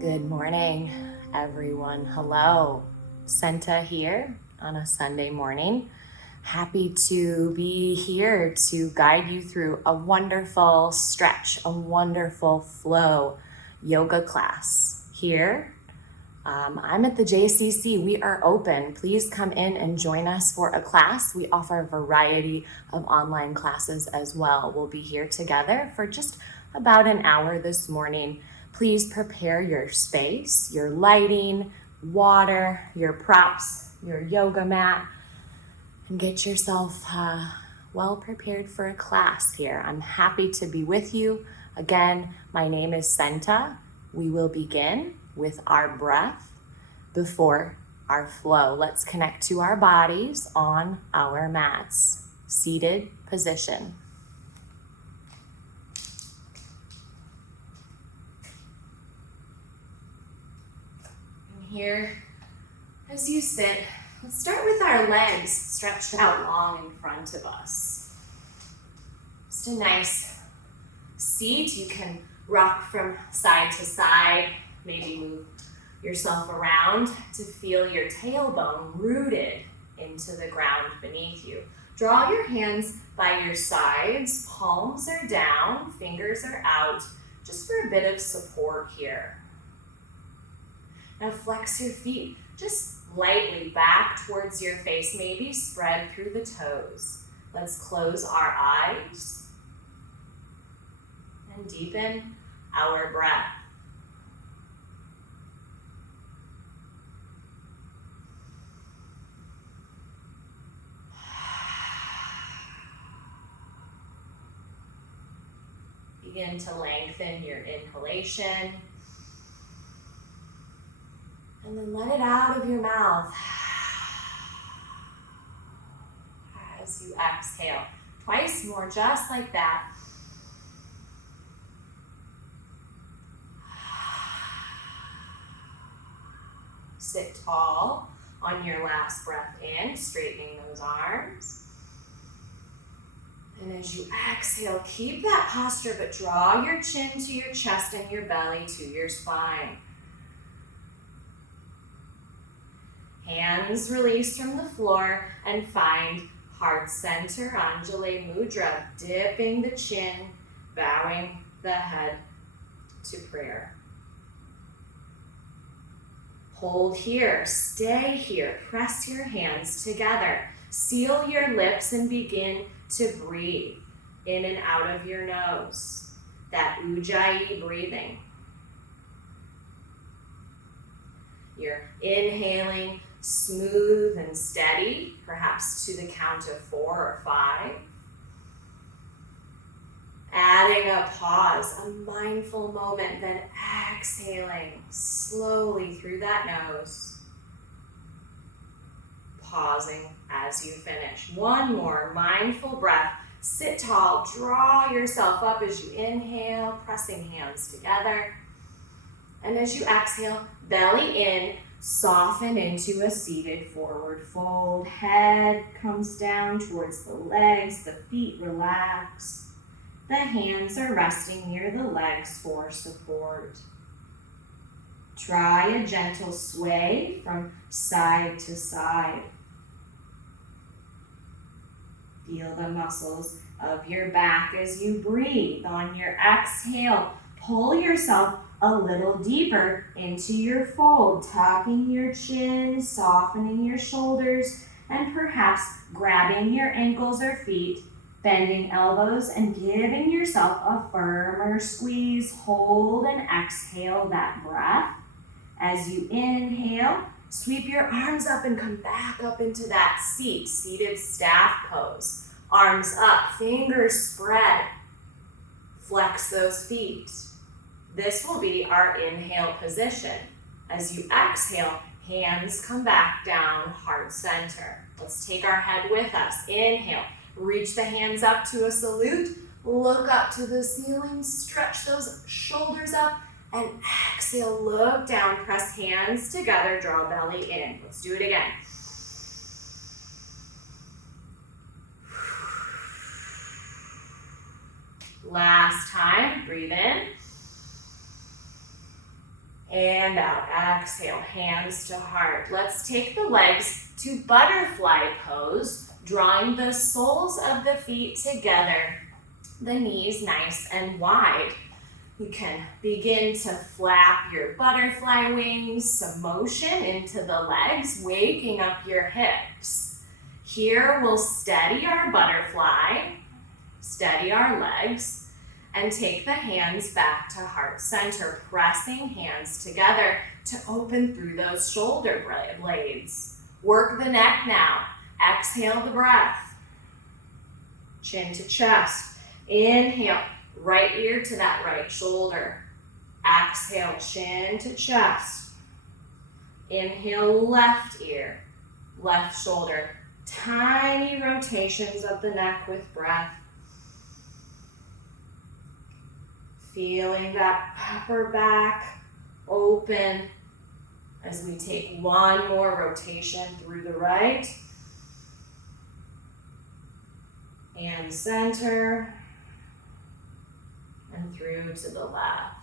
Good morning, everyone. Hello, Senta here on a Sunday morning. Happy to be here to guide you through a wonderful stretch, a wonderful flow yoga class here. I'm at the JCC. We are open. Please come in and join us for a class. We offer a variety of online classes as well. We'll be here together for just about an hour this morning. Please prepare your space, your lighting, water, your props, your yoga mat, and get yourself well prepared for a class here. I'm happy to be with you. Again, my name is Senta. We will begin with our breath before our flow. Let's connect to our bodies on our mats. Seated position. And here, as you sit, let's start with our legs stretched out long in front of us. Just a nice seat. You can rock from side to side, maybe move yourself around to feel your tailbone rooted into the ground beneath you. Draw your hands by your sides, palms are down, fingers are out, just for a bit of support here. Now flex your feet just lightly back towards your face, maybe spread through the toes. Let's close our eyes and deepen our breath. Begin to lengthen your inhalation. And then let it out of your mouth as you exhale. Twice more, just like that. Sit tall on your last breath in, straightening those arms. And as you exhale, keep that posture, but draw your chin to your chest and your belly to your spine. Hands release from the floor and find heart center, Anjali Mudra, dipping the chin, bowing the head to prayer. Hold here, stay here, press your hands together. Seal your lips and begin to breathe in and out of your nose. That Ujjayi breathing. You're inhaling smooth and steady, perhaps to the count of 4 or 5. Adding a pause, a mindful moment, then exhaling slowly through that nose. Pausing as you finish. One more mindful breath. Sit tall, draw yourself up as you inhale, pressing hands together. And as you exhale, belly in, soften into a seated forward fold. Head comes down towards the legs, the feet relax. The hands are resting near the legs for support. Try a gentle sway from side to side. Feel the muscles of your back as you breathe. On your exhale, pull yourself a little deeper into your fold, tucking your chin, softening your shoulders, and perhaps grabbing your ankles or feet, bending elbows and giving yourself a firmer squeeze. Hold and exhale that breath. As you inhale, sweep your arms up and come back up into that seat, seated staff pose. Arms up, fingers spread. Flex those feet. This will be our inhale position. As you exhale, hands come back down, heart center. Let's take our head with us. Inhale, reach the hands up to a salute. Look up to the ceiling, stretch those shoulders up, and exhale, look down, press hands together, draw belly in. Let's do it again. Last time, breathe in. and out. Exhale, hands to heart. Let's take the legs to butterfly pose, drawing the soles of the feet together, the knees nice and wide. You can begin to flap your butterfly wings, some motion into the legs, waking up your hips. Here we'll steady our butterfly, steady our legs, and take the hands back to heart center, pressing hands together to open through those shoulder blades. Work the neck now. Exhale the breath. Chin to chest. Inhale, right ear to that right shoulder. Exhale, chin to chest. Inhale, left ear, left shoulder. Tiny rotations of the neck with breath. Feeling that upper back open as we take one more rotation through the right. And center. And through to the left.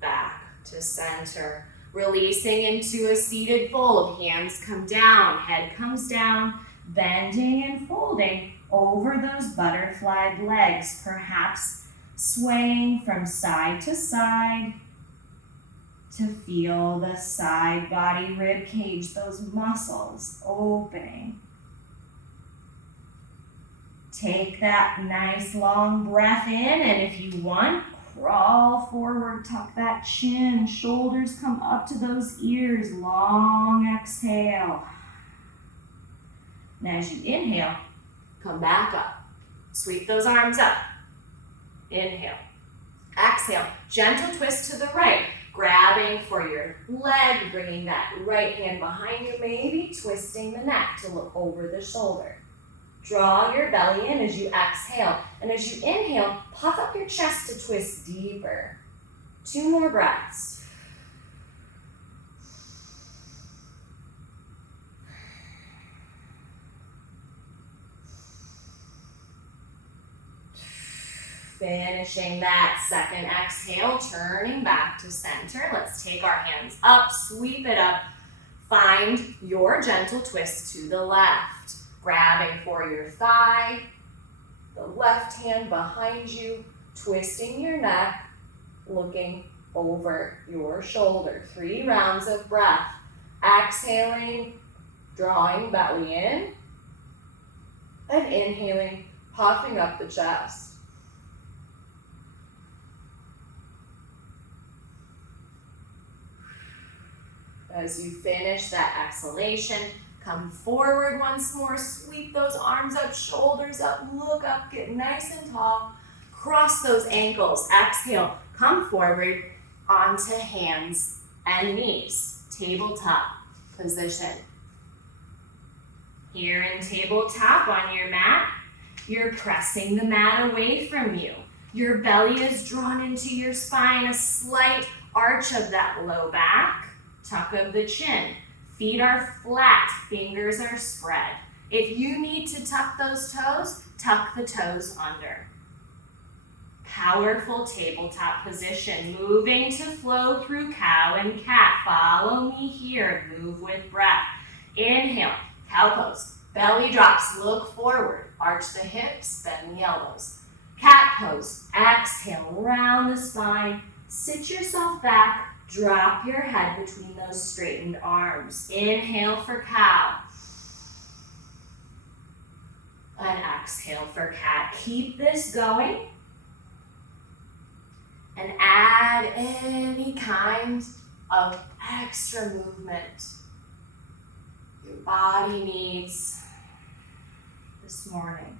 Back to center. Releasing into a seated fold. Hands come down, head comes down, bending and folding over those butterfly legs, perhaps swaying from side to side to feel the side body rib cage, those muscles opening. Take that nice long breath in, and if you want, crawl forward, tuck that chin, shoulders come up to those ears, long exhale. And as you inhale, come back up. Sweep those arms up. Inhale. Exhale. Gentle twist to the right. Grabbing for your leg, bringing that right hand behind you, maybe twisting the neck to look over the shoulder. Draw your belly in as you exhale. And as you inhale, puff up your chest to twist deeper. 2 more breaths. Finishing that second exhale, turning back to center. Let's take our hands up, sweep it up. Find your gentle twist to the left. Grabbing for your thigh, the left hand behind you, twisting your neck, looking over your shoulder. 3 rounds of breath. Exhaling, drawing belly in, and inhaling, puffing up the chest. As you finish that exhalation, come forward once more, sweep those arms up, shoulders up, look up, get nice and tall, cross those ankles, exhale, come forward onto hands and knees, tabletop position. Here in tabletop on your mat, you're pressing the mat away from you. Your belly is drawn into your spine, a slight arch of that low back. Tuck of the chin. Feet are flat, fingers are spread. If you need to tuck those toes, tuck the toes under. Powerful tabletop position, moving to flow through cow and cat. Follow me here, move with breath. Inhale, cow pose. Belly drops, look forward. Arch the hips, bend the elbows. Cat pose, exhale, round the spine. Sit yourself back. Drop your head between those straightened arms. Inhale for cow. And exhale for cat. Keep this going. And add any kind of extra movement your body needs this morning.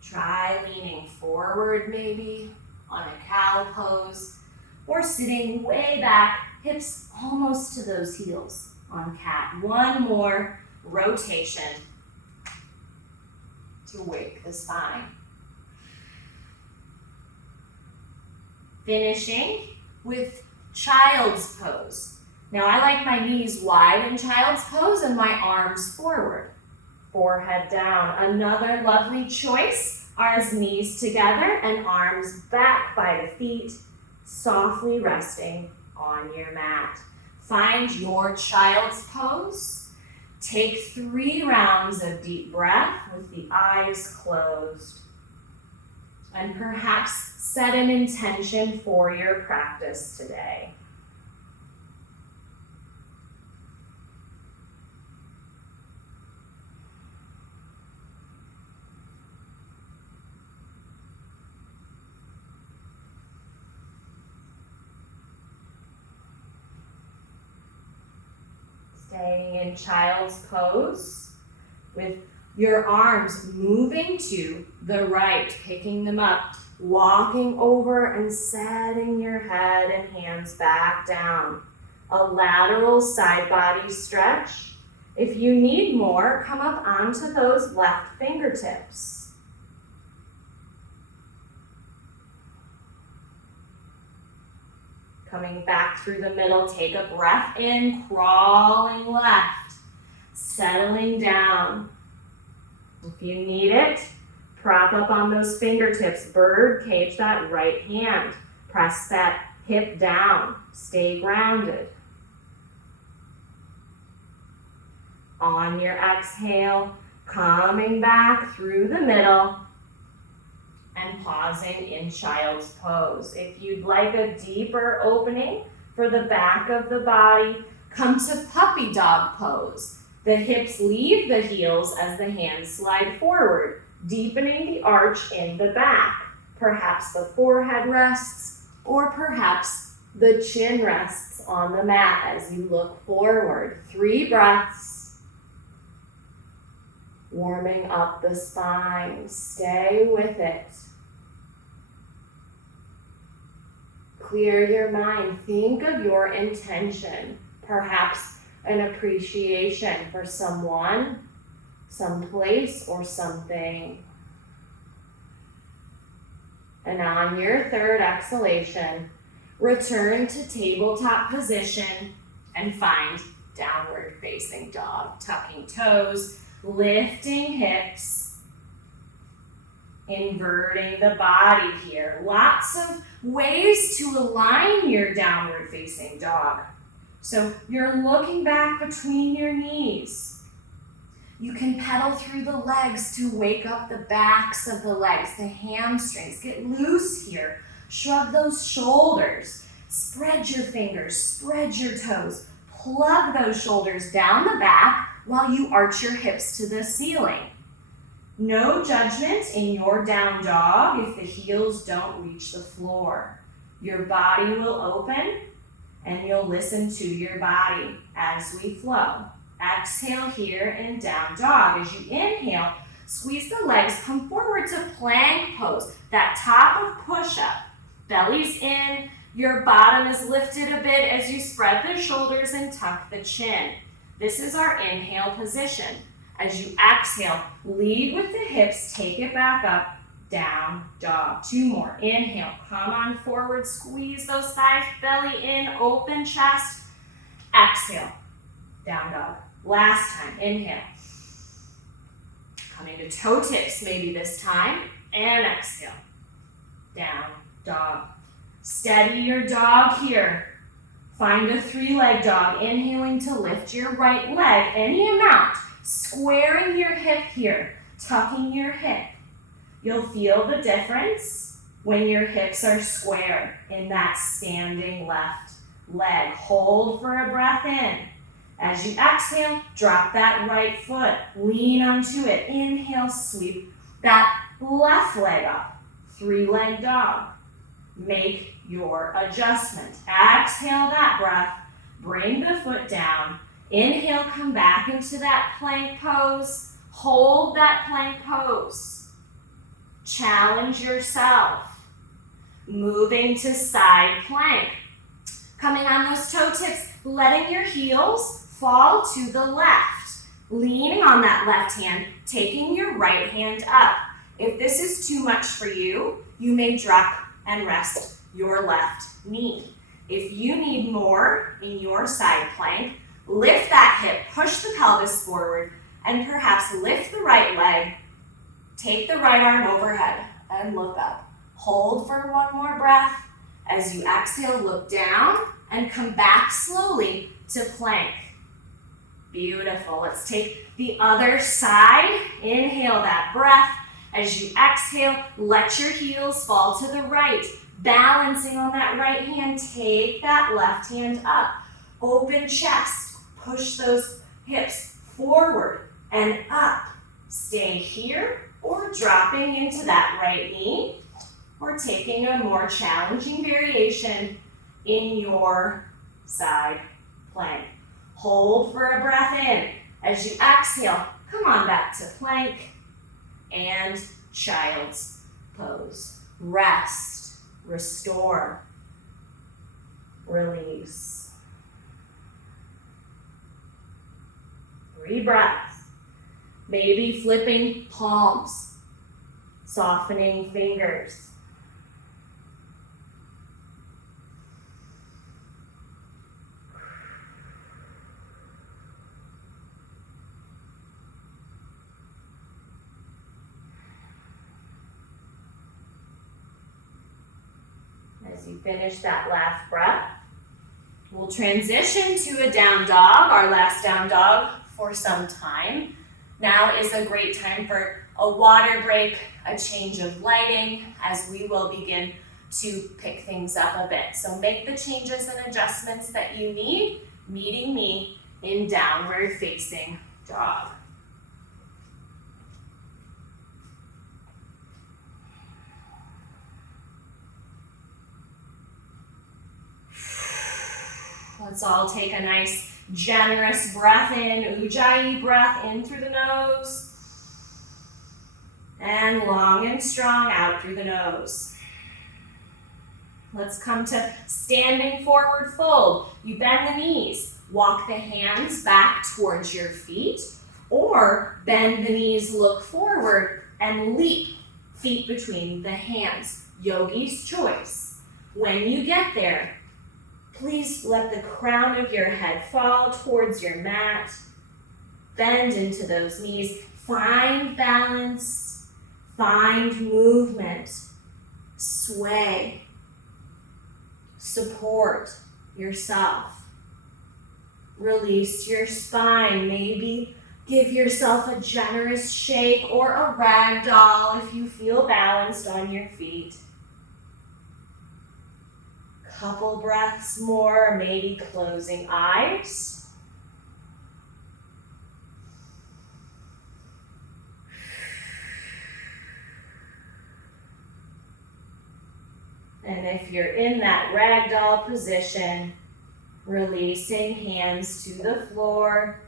Try leaning forward maybe on a cow pose, or sitting way back, hips almost to those heels on cat. 1 more rotation to wake the spine. Finishing with child's pose. Now I like my knees wide in child's pose and my arms forward. Forehead down. Another lovely choice. Are knees together and arms back by the feet, softly resting on your mat. Find your child's pose. Take 3 rounds of deep breath with the eyes closed. And perhaps set an intention for your practice today. Staying in child's pose with your arms moving to the right, picking them up, walking over and setting your head and hands back down. A lateral side body stretch. If you need more, come up onto those left fingertips. Coming back through the middle, take a breath in, crawling left, settling down. If you need it, prop up on those fingertips, bird cage that right hand. Press that hip down, stay grounded. On your exhale, coming back through the middle and pausing in child's pose. If you'd like a deeper opening for the back of the body, come to puppy dog pose. The hips leave the heels as the hands slide forward, deepening the arch in the back. Perhaps the forehead rests, or perhaps the chin rests on the mat as you look forward. 3 breaths. Warming up the spine. Stay with it. Clear your mind. Think of your intention. Perhaps an appreciation for someone, someplace, or something. And on your 3rd exhalation, return to tabletop position and find downward facing dog. Tucking toes, lifting hips, inverting the body here. Lots of ways to align your downward facing dog. So you're looking back between your knees. You can pedal through the legs to wake up the backs of the legs, the hamstrings. Get loose here. Shrug those shoulders. Spread your fingers, spread your toes. Plug those shoulders down the back while you arch your hips to the ceiling. No judgment in your down dog if the heels don't reach the floor. Your body will open and you'll listen to your body as we flow. Exhale here in down dog. As you inhale, squeeze the legs, come forward to plank pose. That top of push-up. Belly's in, your bottom is lifted a bit as you spread the shoulders and tuck the chin. This is our inhale position. As you exhale, lead with the hips, take it back up, down dog. 2 more. Inhale, come on forward, squeeze those thighs, belly in, open chest. Exhale, down dog. Last time, inhale. Coming to toe tips maybe this time, and exhale, down dog. Steady your dog here. Find a 3-leg dog, inhaling to lift your right leg, any amount. Squaring your hip here, tucking your hip. You'll feel the difference when your hips are square in that standing left leg. Hold for a breath in. As you exhale, drop that right foot, lean onto it. Inhale, sweep that left leg up. 3-leg dog. Make your adjustment. Exhale that breath, bring the foot down. Inhale, come back into that plank pose. Hold that plank pose. Challenge yourself. Moving to side plank. Coming on those toe tips, letting your heels fall to the left. Leaning on that left hand, taking your right hand up. If this is too much for you, you may drop and rest your left knee. If you need more in your side plank, lift that hip, push the pelvis forward, and perhaps lift the right leg. Take the right arm overhead and look up. Hold for 1 more breath As you exhale, look down and come back slowly to plank. Beautiful. Let's take the other side. Inhale that breath. As you exhale, let your heels fall to the right. Balancing on that right hand, take that left hand up. Open chest. Push those hips forward and up. Stay here or dropping into that right knee or taking a more challenging variation in your side plank. Hold for a breath in. As you exhale, come on back to plank and child's pose. Rest, restore, release. 3 breaths. Maybe flipping palms, softening fingers. As you finish that last breath, we'll transition to a down dog, our last down dog for some time. Now is a great time for a water break, a change of lighting, as we will begin to pick things up a bit. So make the changes and adjustments that you need, meeting me in downward facing dog. Let's all take a nice, generous breath in. Ujjayi breath in through the nose. And long and strong out through the nose. Let's come to standing forward fold. You bend the knees. Walk the hands back towards your feet. Or bend the knees, look forward, and leap feet between the hands. Yogi's choice. When you get there, please let the crown of your head fall towards your mat. Bend into those knees. Find balance. Find movement. Sway. Support yourself. Release your spine. Maybe give yourself a generous shake or a rag doll if you feel balanced on your feet. Couple breaths more, maybe closing eyes. And if you're in that ragdoll position, releasing hands to the floor,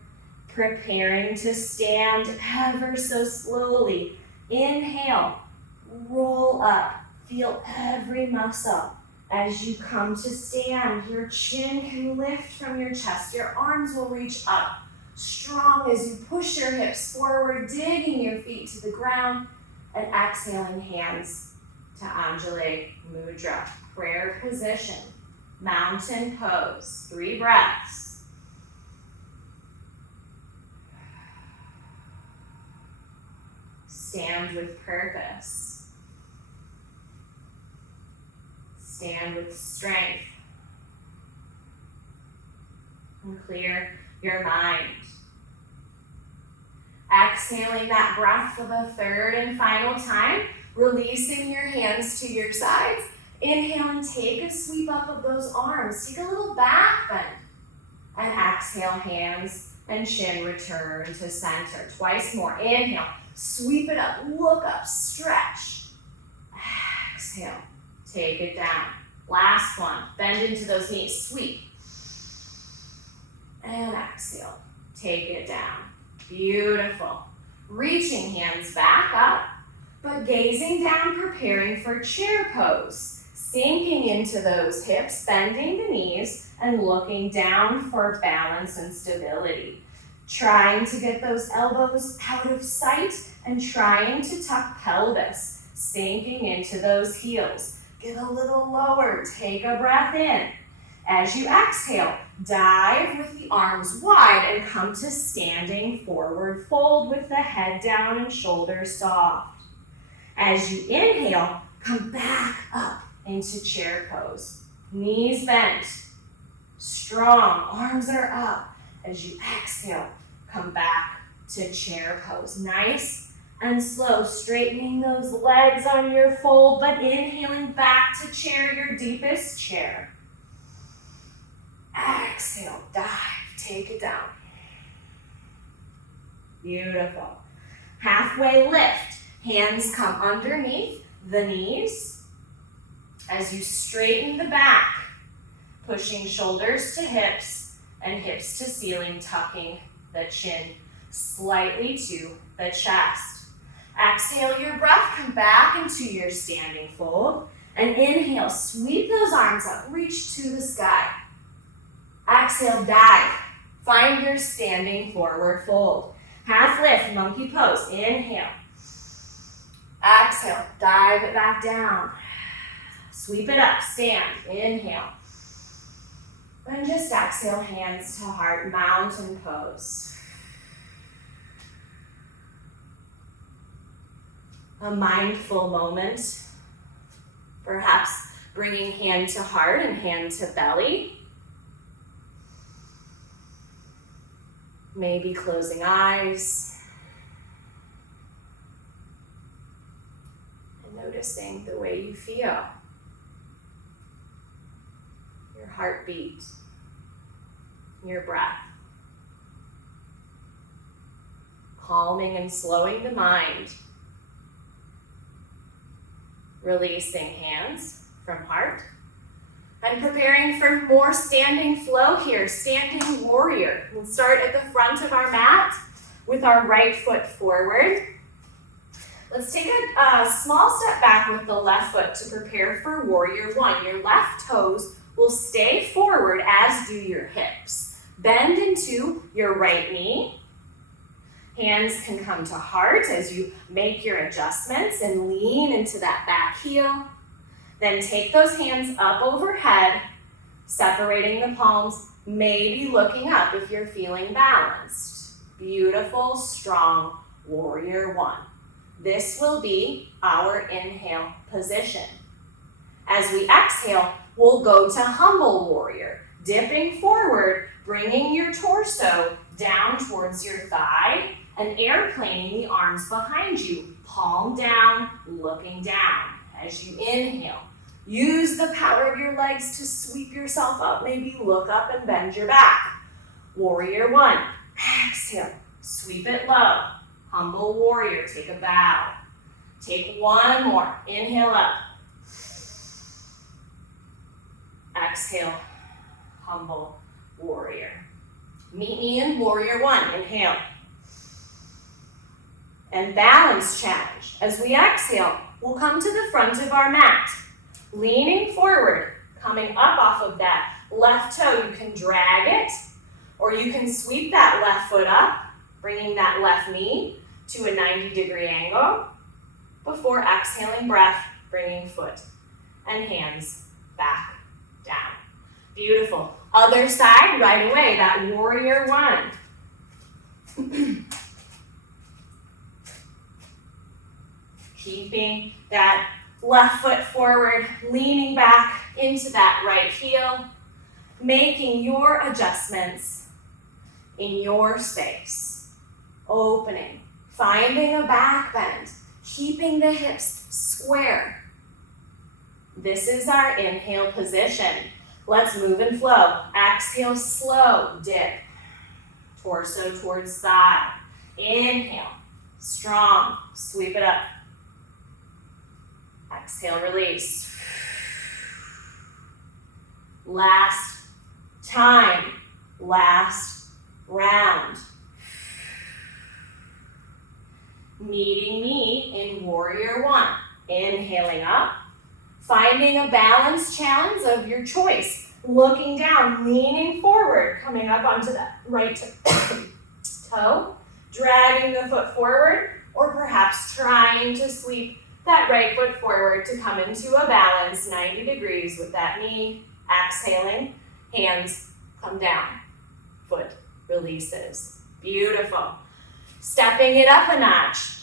preparing to stand ever so slowly. Inhale, roll up, feel every muscle. As you come to stand, your chin can lift from your chest. Your arms will reach up, strong as you push your hips forward, digging your feet to the ground, and exhaling hands to Anjali Mudra, prayer position, mountain pose. 3 breaths. Stand with purpose. Stand with strength. And clear your mind. Exhaling that breath for the 3rd and final time, releasing your hands to your sides. Inhale and take a sweep up of those arms. Take a little back bend. And exhale, hands and chin return to center. Twice more. Inhale, sweep it up, look up, stretch. Exhale, take it down. Last one, bend into those knees, sweep. And exhale, take it down. Beautiful. Reaching hands back up, but gazing down, preparing for chair pose. Sinking into those hips, bending the knees, and looking down for balance and stability. Trying to get those elbows out of sight and trying to tuck pelvis. Sinking into those heels. Get a little lower, take a breath in. As you exhale, dive with the arms wide and come to standing forward fold with the head down and shoulders soft. As you inhale, come back up into chair pose. Knees bent. Strong. Arms are up. As you exhale, come back to chair pose. Nice and slow. Straightening those legs on your fold, but inhaling back to chair, your deepest chair. Exhale, dive, take it down. Beautiful. Halfway lift. Hands come underneath the knees as you straighten the back, pushing shoulders to hips and hips to ceiling, tucking the chin slightly to the chest. Exhale your breath, come back into your standing fold, and inhale, sweep those arms up, reach to the sky. Exhale, dive. Find your standing forward fold. Half lift, monkey pose. Inhale. Exhale, dive it back down. Sweep it up, stand. Inhale. And just exhale, hands to heart, mountain pose. A mindful moment. Perhaps bringing hand to heart and hand to belly. Maybe closing eyes. And noticing the way you feel. Your heartbeat. Your breath. Calming and slowing the mind. Releasing hands from heart. And preparing for more standing flow here, standing warrior. We'll start at the front of our mat with our right foot forward. Let's take a small step back with the left foot to prepare for warrior one. Your left toes will stay forward, as do your hips. Bend into your right knee. Hands can come to heart as you make your adjustments and lean into that back heel. Then take those hands up overhead, separating the palms, maybe looking up if you're feeling balanced. Beautiful, strong warrior one. This will be our inhale position. As we exhale, we'll go to humble warrior, dipping forward, bringing your torso down towards your thigh, and airplaning the arms behind you, palm down, looking down. As you inhale, use the power of your legs to sweep yourself up. Maybe look up and bend your back. Warrior one. Exhale. Sweep it low. Humble warrior. Take a bow. Take one more. Inhale up. Exhale. Humble warrior. Meet me in warrior one. Inhale. And balance challenge. As we exhale, we'll come to the front of our mat. Leaning forward, coming up off of that left toe. You can drag it, or you can sweep that left foot up, bringing that left knee to a 90-degree angle. Before exhaling breath, bringing foot and hands back down. Beautiful. Other side, right away, that warrior one. Keeping that left foot forward, leaning back into that right heel, making your adjustments in your space. Opening, finding a back bend, keeping the hips square. This is our inhale position. Let's move and flow. Exhale, slow, dip. Torso towards thigh. Inhale, strong, sweep it up. Exhale, release. Last time, last round. Meeting me in warrior one. Inhaling up, finding a balance challenge of your choice. Looking down, leaning forward, coming up onto that right toe, dragging the foot forward, or perhaps trying to sweep that right foot forward to come into a balance, 90 degrees with that knee. Exhaling, hands come down, foot releases. Beautiful. Stepping it up a notch,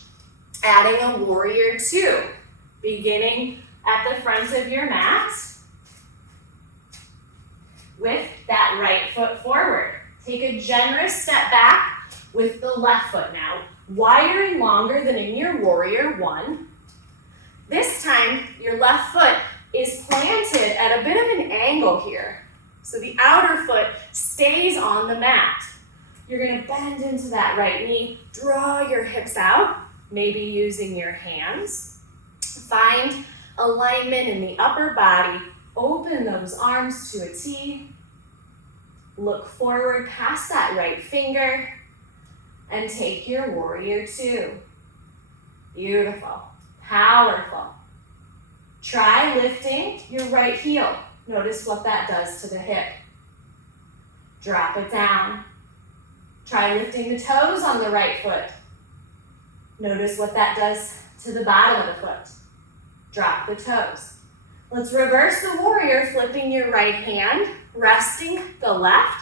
adding a warrior two, beginning at the front of your mat. with that right foot forward. Take a generous step back with the left foot now, wider and longer than in your warrior one. This time, your left foot is planted at a bit of an angle here. So the outer foot stays on the mat. You're gonna bend into that right knee, draw your hips out, maybe using your hands. Find alignment in the upper body. Open those arms to a T. Look forward past that right finger and take your warrior two. Beautiful, powerful. Try lifting your right heel. Notice what that does to the hip. Drop it down. Try lifting the toes on the right foot. Notice what that does to the bottom of the foot. Drop the toes. Let's reverse the warrior, flipping your right hand, resting the left,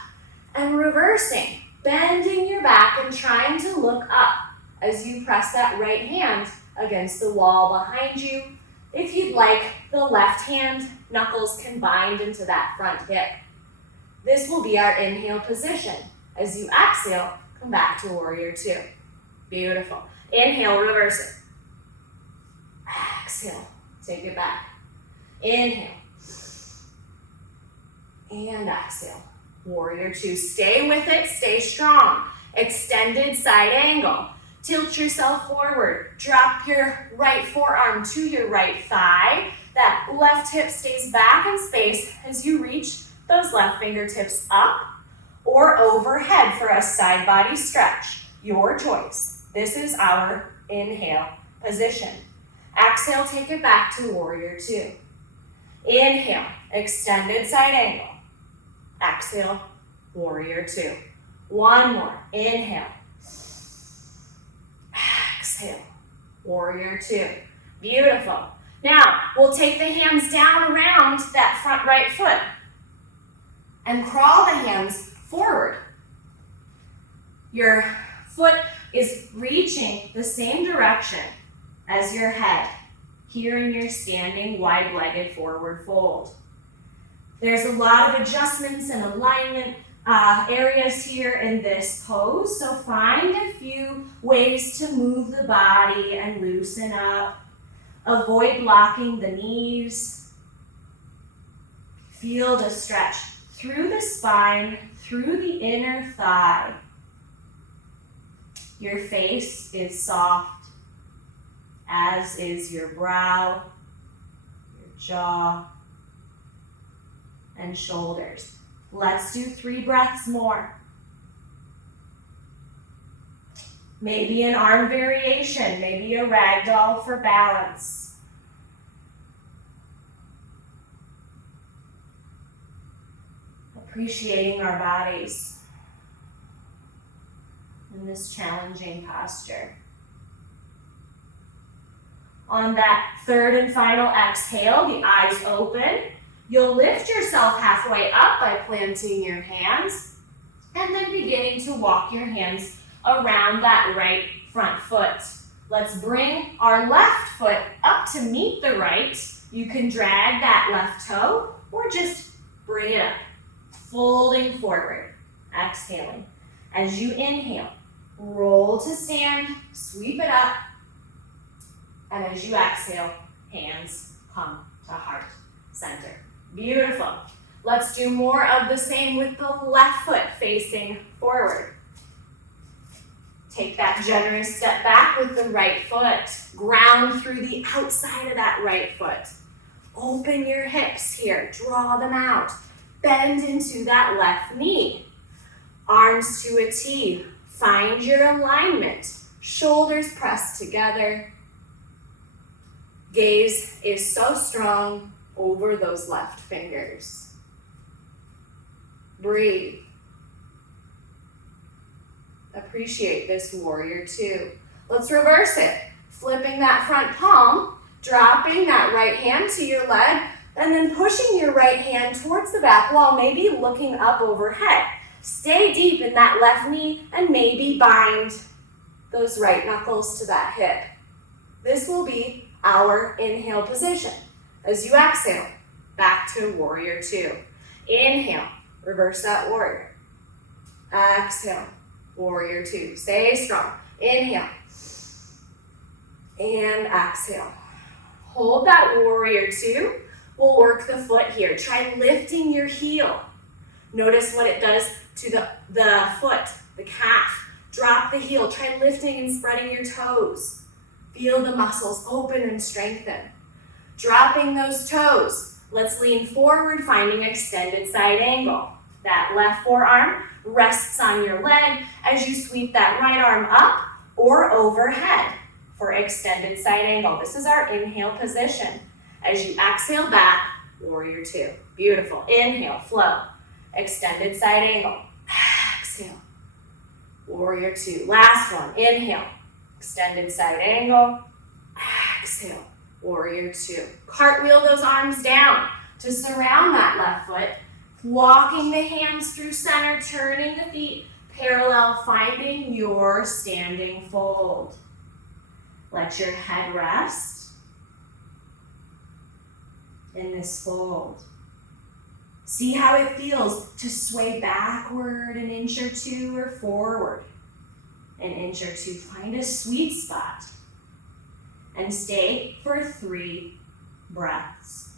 and reversing, bending your back and trying to look up as you press that right hand against the wall behind you. If you'd like, the left hand knuckles can bind into that front hip. This will be our inhale position. As you exhale, come back to warrior two. Beautiful. Inhale, reverse it. Exhale, take it back. Inhale. And exhale. Warrior two. Stay with it, stay strong. Extended side angle. Tilt yourself forward. Drop your right forearm to your right thigh. That left hip stays back in space as you reach those left fingertips up or overhead for a side body stretch. Your choice. This is our inhale position. Exhale, take it back to warrior two. Inhale, extended side angle. Exhale, warrior two. One more. Inhale. Exhale, warrior two. Beautiful. Now, we'll take the hands down around that front right foot and crawl the hands forward. Your foot is reaching the same direction as your head here in your standing wide-legged forward fold. There's a lot of adjustments and alignment areas here in this pose, so find a few ways to move the body and loosen up. Avoid blocking the knees. Feel the stretch through the spine, through the inner thigh. Your face is soft, as is your brow, your jaw, and shoulders. Let's do 3 breaths more. Maybe an arm variation, maybe a ragdoll for balance. Appreciating our bodies in this challenging posture. On that third and final exhale, the eyes open. You'll lift yourself halfway up by planting your hands and then beginning to walk your hands around that right front foot. Let's bring our left foot up to meet the right. You can drag that left toe or just bring it up, folding forward, exhaling. As you inhale, roll to stand, sweep it up, and as you exhale, hands come to heart center. Beautiful. Let's do more of the same with the left foot facing forward. Take that generous step back with the right foot. Ground through the outside of that right foot. Open your hips here. Draw them out. Bend into that left knee. Arms to a T. Find your alignment. Shoulders pressed together. Gaze is so strong over those left fingers. Breathe. Appreciate this warrior two. Let's reverse it. Flipping that front palm, dropping that right hand to your leg, and then pushing your right hand towards the back wall, maybe looking up overhead. Stay deep in that left knee and maybe bind those right knuckles to that hip. This will be our inhale position. As you exhale, back to warrior two. Inhale, Reverse that warrior. Exhale, warrior two. Stay strong. Inhale. And exhale. Hold that warrior two. We'll work the foot here. Try lifting your heel. Notice what it does to the foot, the calf. Drop the heel. Try lifting and spreading your toes. Feel the muscles open and strengthen. Dropping those toes. Let's lean forward, finding extended side angle. That left forearm rests on your leg as you sweep that right arm up or overhead for extended side angle. This is our inhale position. As you exhale back, warrior two. Beautiful. Inhale, flow. Extended side angle. Exhale. Warrior two. Last one. Inhale. Extended side angle. Exhale. Warrior two. Cartwheel those arms down to surround that left foot. Walking the hands through center, turning the feet parallel, finding your standing fold. Let your head rest in this fold. See how it feels to sway backward an inch or two or forward an inch or two. Find a sweet spot and stay for 3 breaths.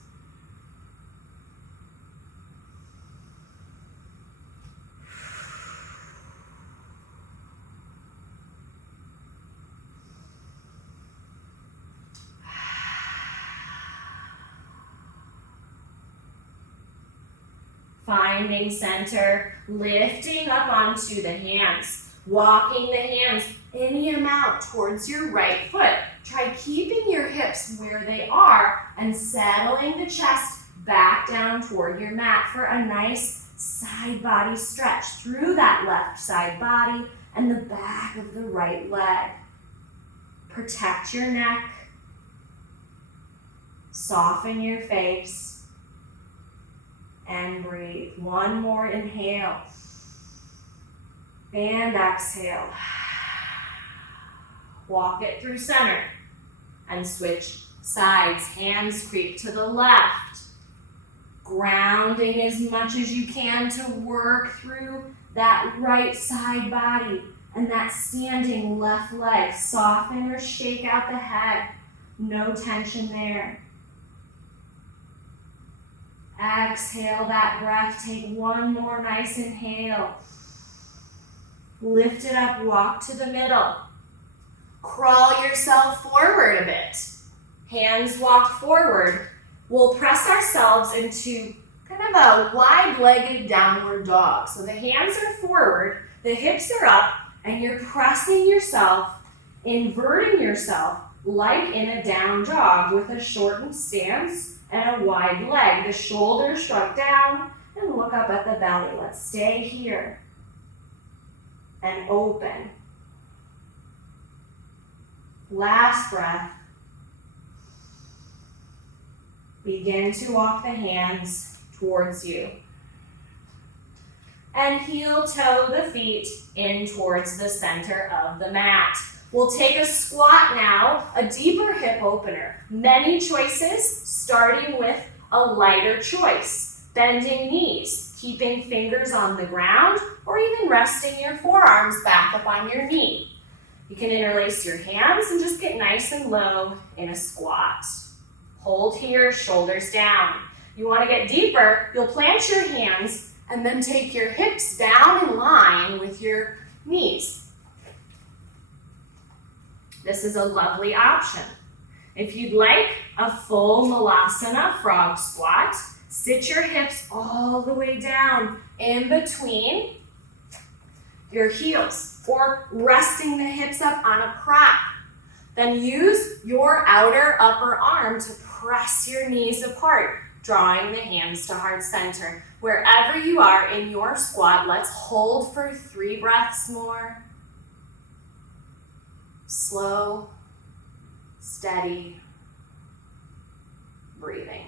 Finding center, lifting up onto the hands, walking the hands any amount towards your right foot. Try keeping your hips where they are and settling the chest back down toward your mat for a nice side body stretch through that left side body and the back of the right leg. Protect your neck, soften your face, and breathe. One more inhale and exhale. Walk it through center and switch sides. Hands creep to the left. Grounding as much as you can to work through that right side body and that standing left leg. Soften or shake out the head. No tension there. Exhale that breath. Take one more nice inhale. Lift it up, walk to the middle. Crawl yourself forward a bit. Hands walk forward. We'll press ourselves into kind of a wide-legged downward dog. So the hands are forward, the hips are up, and you're pressing yourself, inverting yourself like in a down dog with a shortened stance and a wide leg. The shoulders shrug down and look up at the belly. Let's stay here and open. Last breath. Begin to walk the hands towards you. And heel toe the feet in towards the center of the mat. We'll take a squat now, a deeper hip opener. Many choices, starting with a lighter choice. Bending knees, keeping fingers on the ground, or even resting your forearms back up on your knee. You can interlace your hands and just get nice and low in a squat. Hold here, shoulders down. You want to get deeper, you'll plant your hands and then take your hips down in line with your knees. This is a lovely option. If you'd like a full Malasana frog squat, sit your hips all the way down in between your heels or resting the hips up on a prop. Then use your outer upper arm to press your knees apart, drawing the hands to heart center. Wherever you are in your squat, let's hold for 3 breaths more. Slow, steady breathing.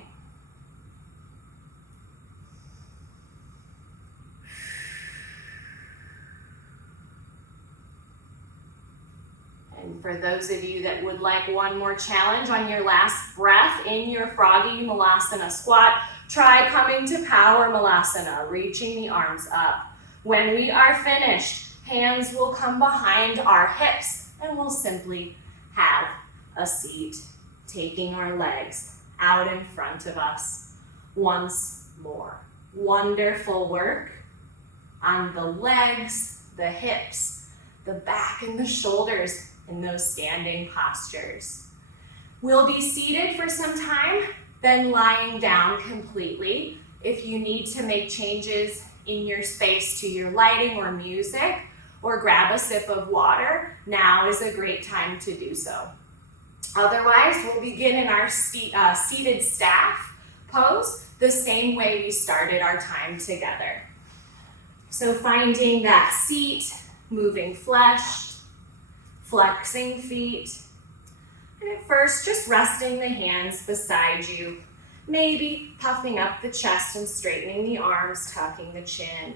And for those of you that would like one more challenge on your last breath in your froggy Malasana squat, Try coming to Power Malasana, reaching the arms up. When we are finished, hands will come behind our hips and we'll simply have a seat, taking our legs out in front of us once more. Wonderful work on the legs, the hips, the back and the shoulders in those standing postures. We'll be seated for some time, then lying down completely. If you need to make changes in your space to your lighting or music, or grab a sip of water, now is a great time to do so. Otherwise, we'll begin in our seated staff pose, the same way we started our time together. So finding that seat, moving flesh, flexing feet, and at first just resting the hands beside you, maybe puffing up the chest and straightening the arms, tucking the chin.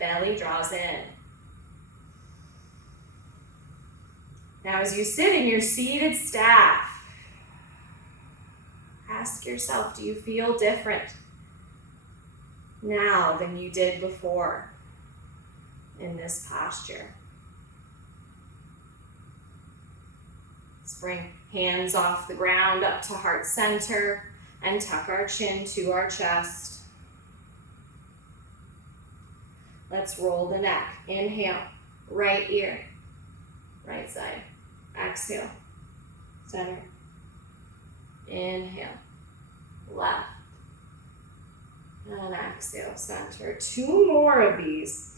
Belly draws in. Now as you sit in your seated staff, ask yourself, do you feel different now than you did before in this posture? Let's bring hands off the ground up to heart center and tuck our chin to our chest. Let's roll the neck. Inhale, right ear, right side. Exhale, center. Inhale, left. And exhale, center. 2 more of these.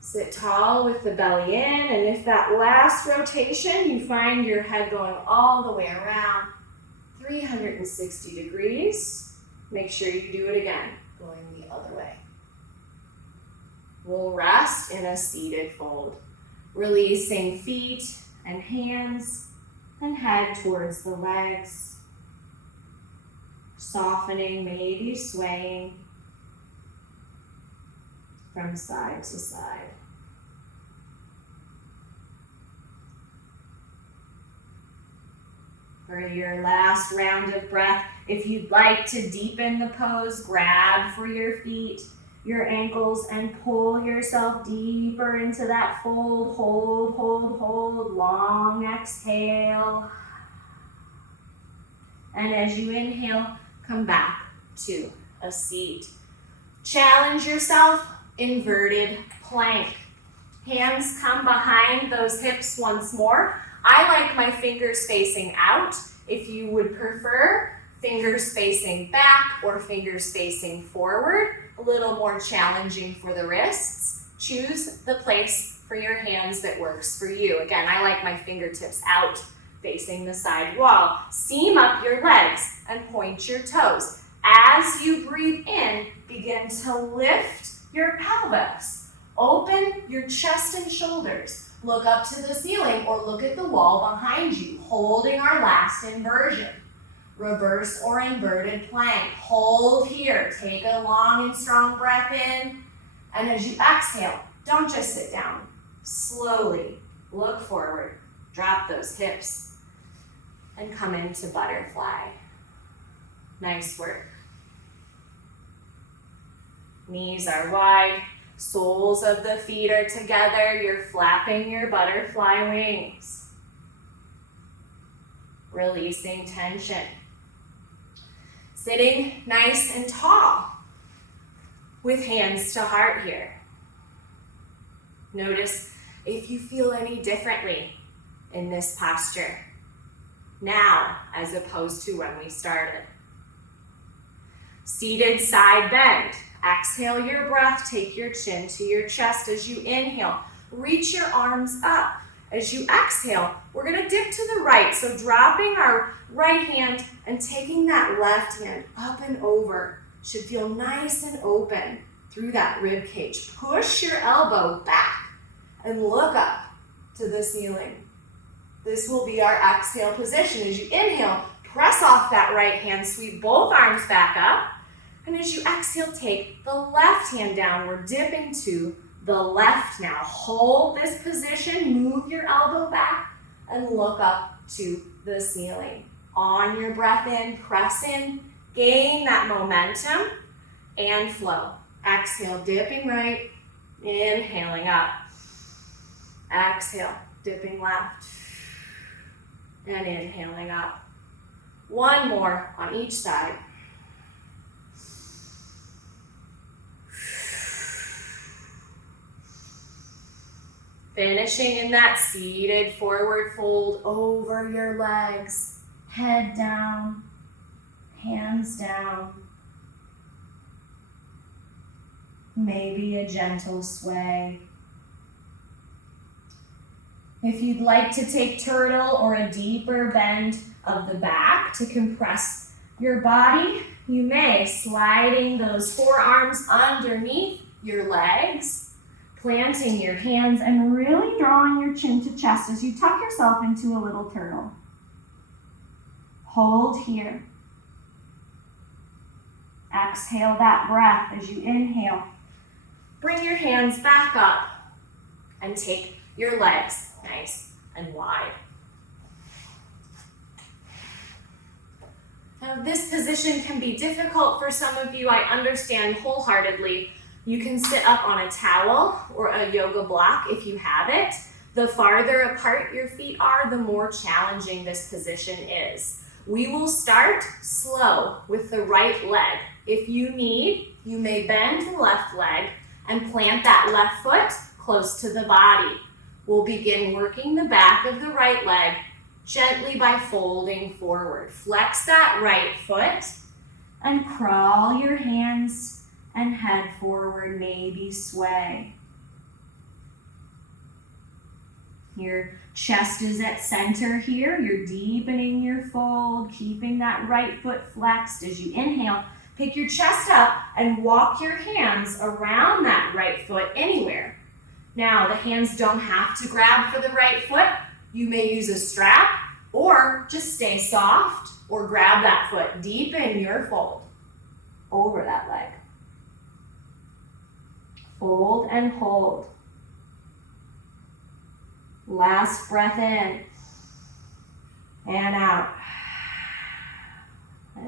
Sit tall with the belly in, and if that last rotation, you find your head going all the way around 360 degrees, make sure you do it again, going the other way. We'll rest in a seated fold, releasing feet and hands and head towards the legs, softening, maybe swaying from side to side. For your last round of breath, if you'd like to deepen the pose, grab for your feet, your ankles, and pull yourself deeper into that fold. Hold, hold, hold. Long exhale. And as you inhale, come back to a seat. Challenge yourself, inverted plank. Hands come behind those hips once more. I like my fingers facing out. If you would prefer, fingers facing back or fingers facing forward. A little more challenging for the wrists. Choose the place for your hands that works for you. Again, I like my fingertips out, facing the side wall. Seam up your legs and point your toes. As you breathe in, begin to lift your pelvis. Open your chest and shoulders. Look up to the ceiling or look at the wall behind you, holding our last inversion. Reverse or inverted plank. Hold here. Take a long and strong breath in. And as you exhale, don't just sit down. Slowly look forward. Drop those hips and come into butterfly. Nice work. Knees are wide. Soles of the feet are together. You're flapping your butterfly wings. Releasing tension. Sitting nice and tall with hands to heart here. Notice if you feel any differently in this posture now as opposed to when we started. Seated side bend. Exhale your breath, take your chin to your chest as you inhale. Reach your arms up. As you exhale, we're gonna dip to the right. So dropping our right hand and taking that left hand up and over. Should feel nice and open through that rib cage. Push your elbow back and look up to the ceiling. This will be our exhale position. As you inhale, press off that right hand, sweep both arms back up. And as you exhale, take the left hand down. We're dipping to the left now. Hold this position, move your elbow back, and look up to the ceiling. On your breath in, press in, Gain that momentum and flow. Exhale, dipping right, inhaling up. Exhale, dipping left, and inhaling up. One more on each side. Finishing in that seated forward fold over your legs. Head down, hands down. Maybe a gentle sway. If you'd like to take turtle or a deeper bend of the back to compress your body, you may, sliding those forearms underneath your legs, planting your hands and really drawing your chin to chest as you tuck yourself into a little turtle. Hold here. Exhale that breath as you inhale. Bring your hands back up and take your legs nice and wide. Now, this position can be difficult for some of you. I understand wholeheartedly. You can sit up on a towel or a yoga block if you have it. The farther apart your feet are, the more challenging this position is. We will start slow with the right leg. If you need, you may bend the left leg and plant that left foot close to the body. We'll begin working the back of the right leg gently by folding forward. Flex that right foot and crawl your hands and head forward, maybe sway. Your chest is at center here. You're deepening your fold, keeping that right foot flexed as you inhale. Pick your chest up and walk your hands around that right foot anywhere. Now, the hands don't have to grab for the right foot. You may use a strap or just stay soft or grab that foot. Deepen your fold over that leg. Fold and hold. Last breath in and out.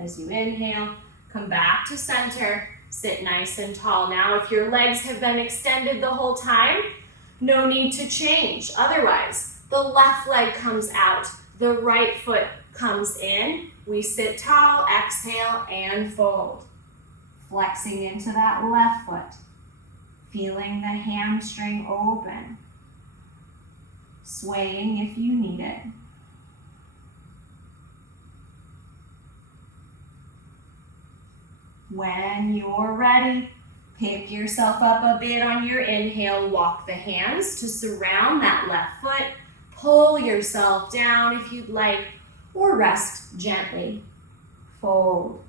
As you inhale, come back to center. Sit nice and tall. Now, if your legs have been extended the whole time, no need to change. Otherwise, the left leg comes out, the right foot comes in. We sit tall, exhale, and fold. Flexing into that left foot. Feeling the hamstring open. Swaying if you need it. When you're ready, pick yourself up a bit on your inhale. Walk the hands to surround that left foot. Pull yourself down if you'd like, or rest gently. Fold.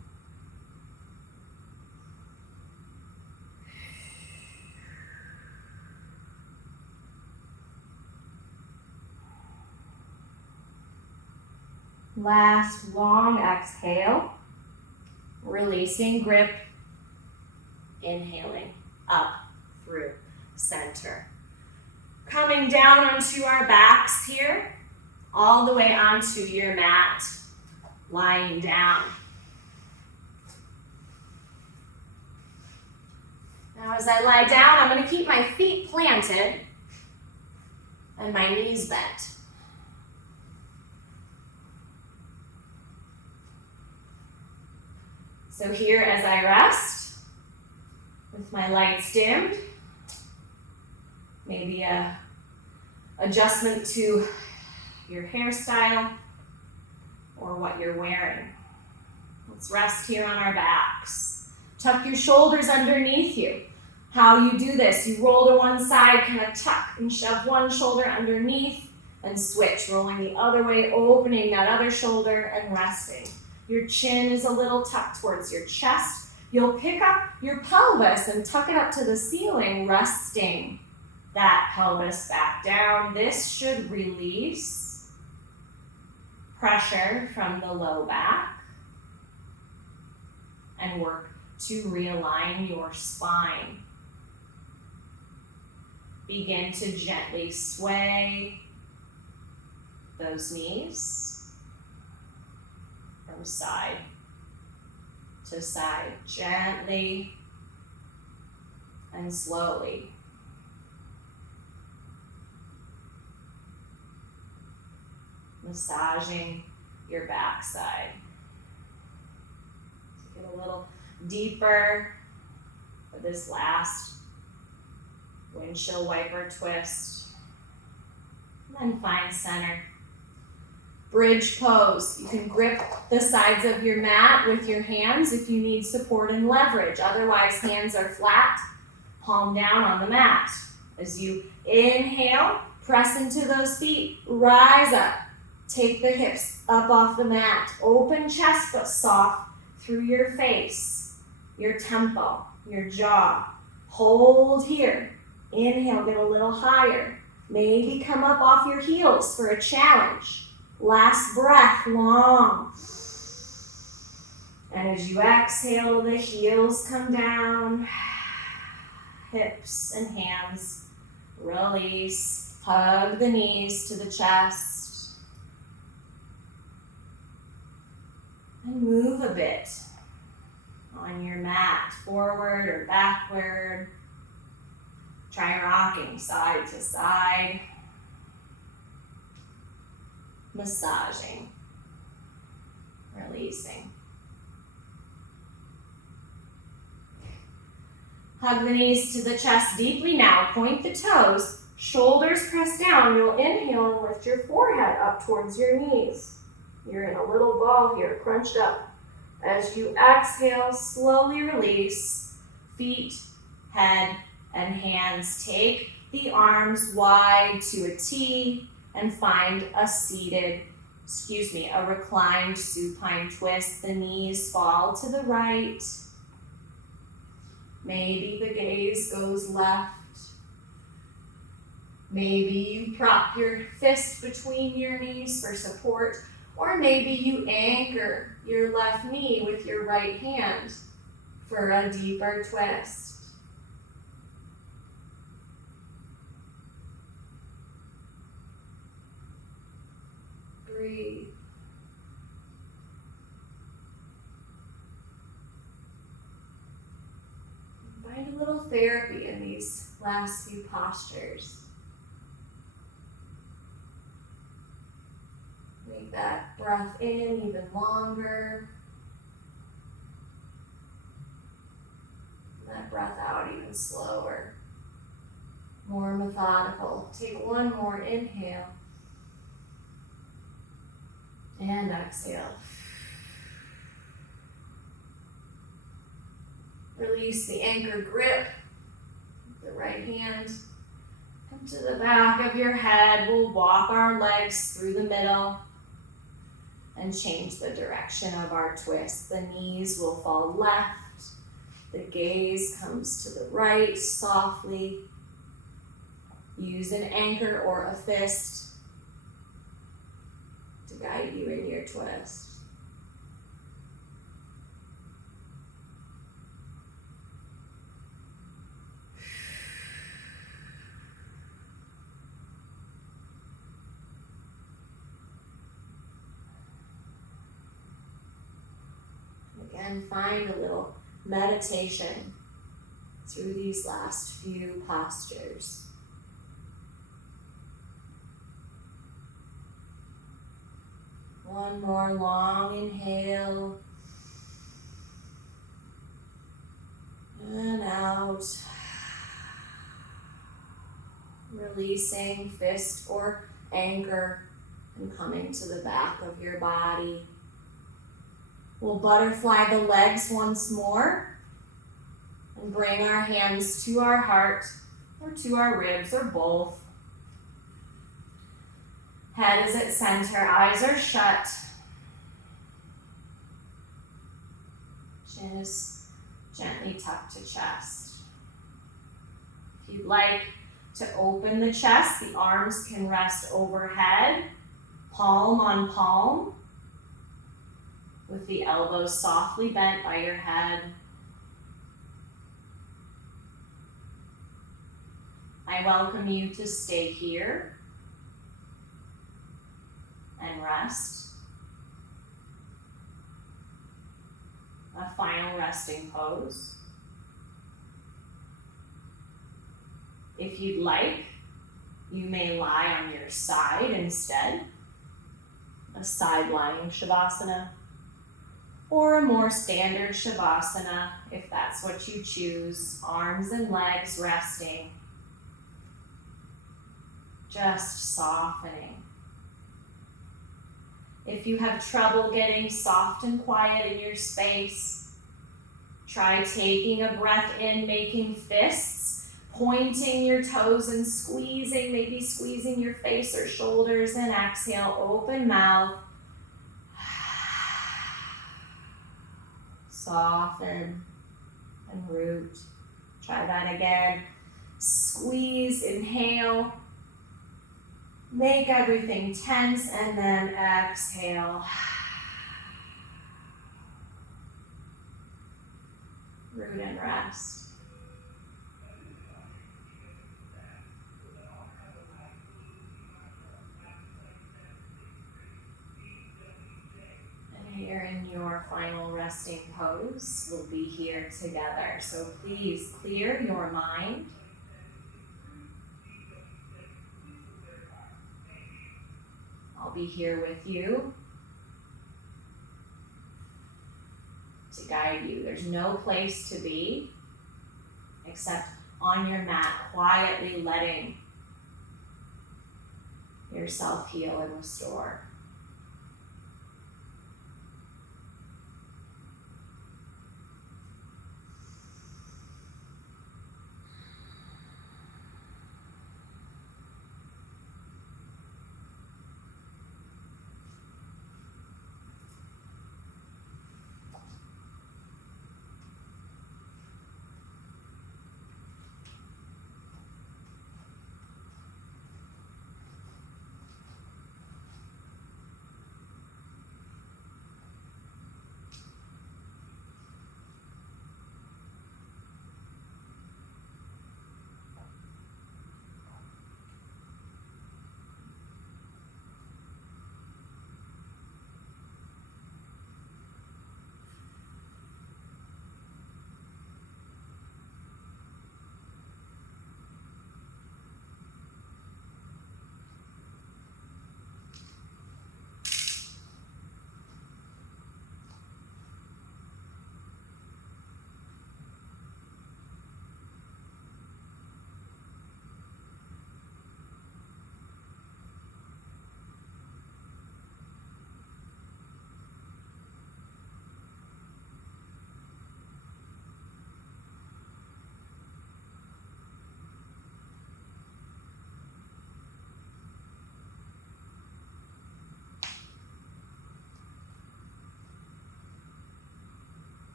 Last long exhale. Releasing grip, inhaling up through center. Coming down onto our backs here, all the way onto your mat, lying down. Now as I lie down, I'm going to keep my feet planted and my knees bent. So here as I rest, with my lights dimmed, maybe a adjustment to your hairstyle or what you're wearing. Let's rest here on our backs. Tuck your shoulders underneath you. How you do this, you roll to one side, kind of tuck and shove one shoulder underneath and switch, rolling the other way, opening that other shoulder and resting. Your chin is a little tucked towards your chest. You'll pick up your pelvis and tuck it up to the ceiling, resting that pelvis back down. This should release pressure from the low back and work to realign your spine. Begin to gently sway those knees from side to side, gently and slowly. Massaging your backside. Take it a little deeper for this last windshield wiper twist. And then find center. Bridge pose. You can grip the sides of your mat with your hands if you need support and leverage. Otherwise, hands are flat, palm down on the mat. As you inhale, press into those feet, rise up. Take the hips up off the mat. Open chest, but soft through your face, your temple, your jaw. Hold here. Inhale, get a little higher. Maybe come up off your heels for a challenge. Last breath, long. And as you exhale, the heels come down. Hips and hands release. Hug the knees to the chest. And move a bit on your mat, forward or backward. Try rocking side to side. Massaging. Releasing. Hug the knees to the chest deeply now. Point the toes. Shoulders press down. You'll inhale and lift your forehead up towards your knees. You're in a little ball here, crunched up. As you exhale, slowly release. Feet, head, and hands. Take the arms wide to a T and find a reclined supine twist. The knees fall to the right. Maybe the gaze goes left. Maybe you prop your fist between your knees for support. Or maybe you anchor your left knee with your right hand for a deeper twist. Breathe. Find a little therapy in these last few postures. Make that breath in even longer. And that breath out even slower. More methodical. Take one more inhale. And exhale. Release the anchor grip. The right hand. Come to the back of your head. We'll walk our legs through the middle and change the direction of our twist. The knees will fall left. The gaze comes to the right softly. Use an anchor or a fist to guide you in your twist. Again, find a little meditation through these last few postures. One more long inhale. And out. Releasing fist or anchor and coming to the back of your body. We'll butterfly the legs once more and bring our hands to our heart or to our ribs or both. Head is at center, eyes are shut. Chin is gently tucked to chest. If you'd like to open the chest, the arms can rest overhead, palm on palm, with the elbows softly bent by your head. I welcome you to stay here and rest. a final resting pose. If you'd like, you may lie on your side instead, a side lying Shavasana, or a more standard Shavasana if that's what you choose, arms and legs resting, just softening. If you have trouble getting soft and quiet in your space, try taking a breath in, making fists, pointing your toes and squeezing, maybe squeezing your face or shoulders, and exhale, open mouth. Soften and root. Try that again. Squeeze, inhale. Make everything tense and then exhale. Root and rest. And here in your final resting pose, we'll be here together. So please clear your mind. I'll be here with you to guide you. There's no place to be except on your mat, quietly letting yourself heal and restore.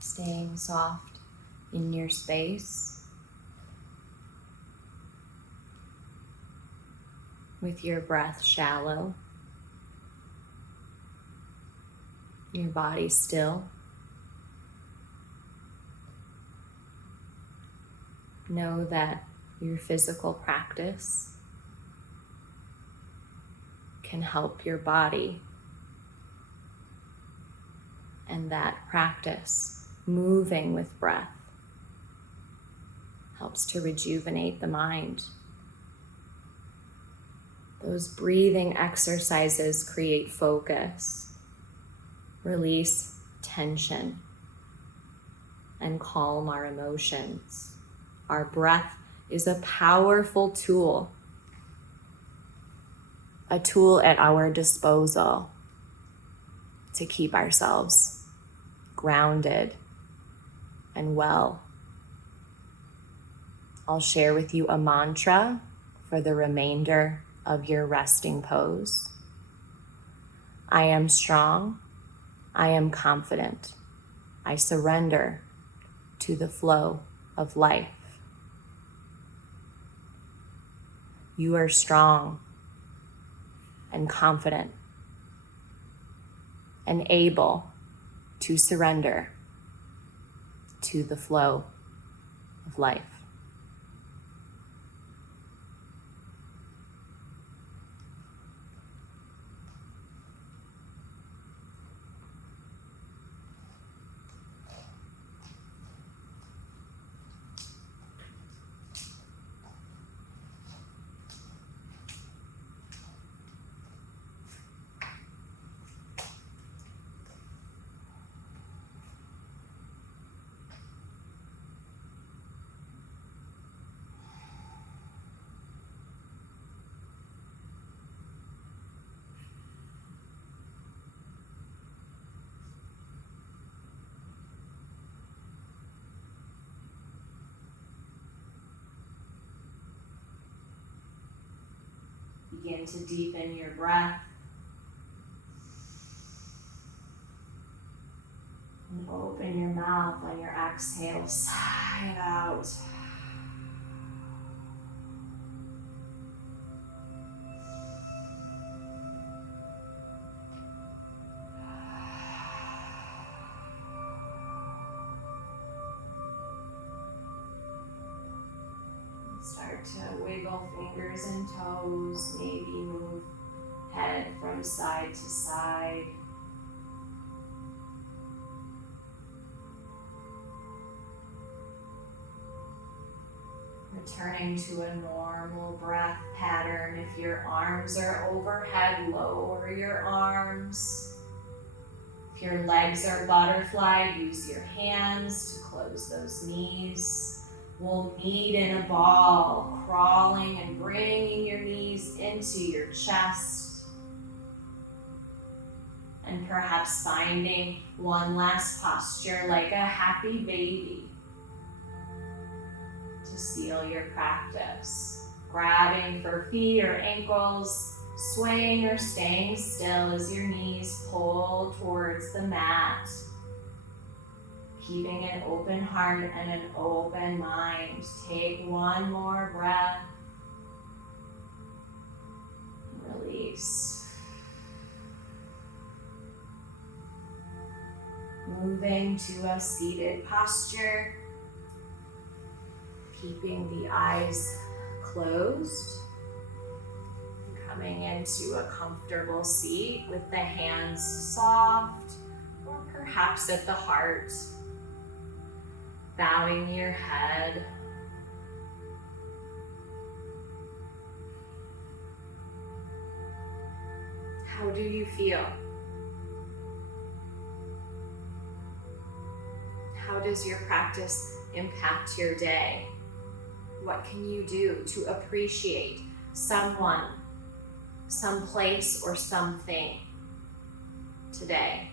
Staying soft in your space with your breath shallow, your body still. Know that your physical practice can help your body, and that practice, moving with breath, helps to rejuvenate the mind. Those breathing exercises create focus, release tension, and calm our emotions. Our breath is a powerful tool, a tool at our disposal to keep ourselves grounded and well. I'll share with you a mantra for the remainder of your resting pose. I am strong. I am confident. I surrender to the flow of life. You are strong and confident. and able to surrender to the flow of life. Begin to deepen your breath. And open your mouth on your exhale, sigh it out. Start to wiggle fingers and toes, maybe move head from side to side. Returning to a normal breath pattern. If your arms are overhead, lower your arms. If your legs are butterfly, use your hands to close those knees. We'll meet in a ball, crawling and bringing your knees into your chest. And perhaps finding one last posture like a happy baby to seal your practice. Grabbing for feet or ankles, swaying or staying still as your knees pull towards the mat. Keeping an open heart and an open mind. Take one more breath. Release. Moving to a seated posture. Keeping the eyes closed. Coming into a comfortable seat with the hands soft or perhaps at the heart. Bowing your head. How do you feel? How does your practice impact your day? What can you do to appreciate someone, someplace, or something today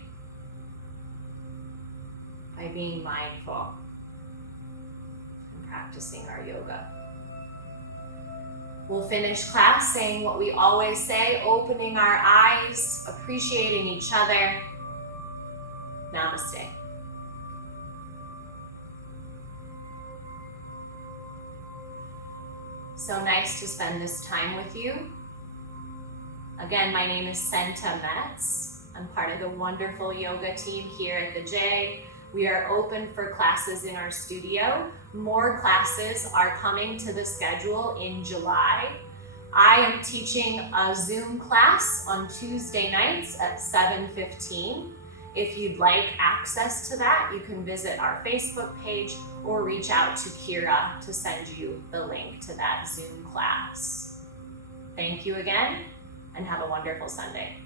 by being mindful? Practicing our yoga. We'll finish class saying what we always say, opening our eyes, appreciating each other. Namaste. So nice to spend this time with you. Again, my name is Senta. I'm part of the wonderful yoga team here at the J. We are open for classes in our studio. More classes are coming to the schedule in July. I am teaching a Zoom class on Tuesday nights at 7:15. If you'd like access to that, you can visit our Facebook page or reach out to Kira to send you the link to that Zoom class. Thank you again, and have a wonderful Sunday.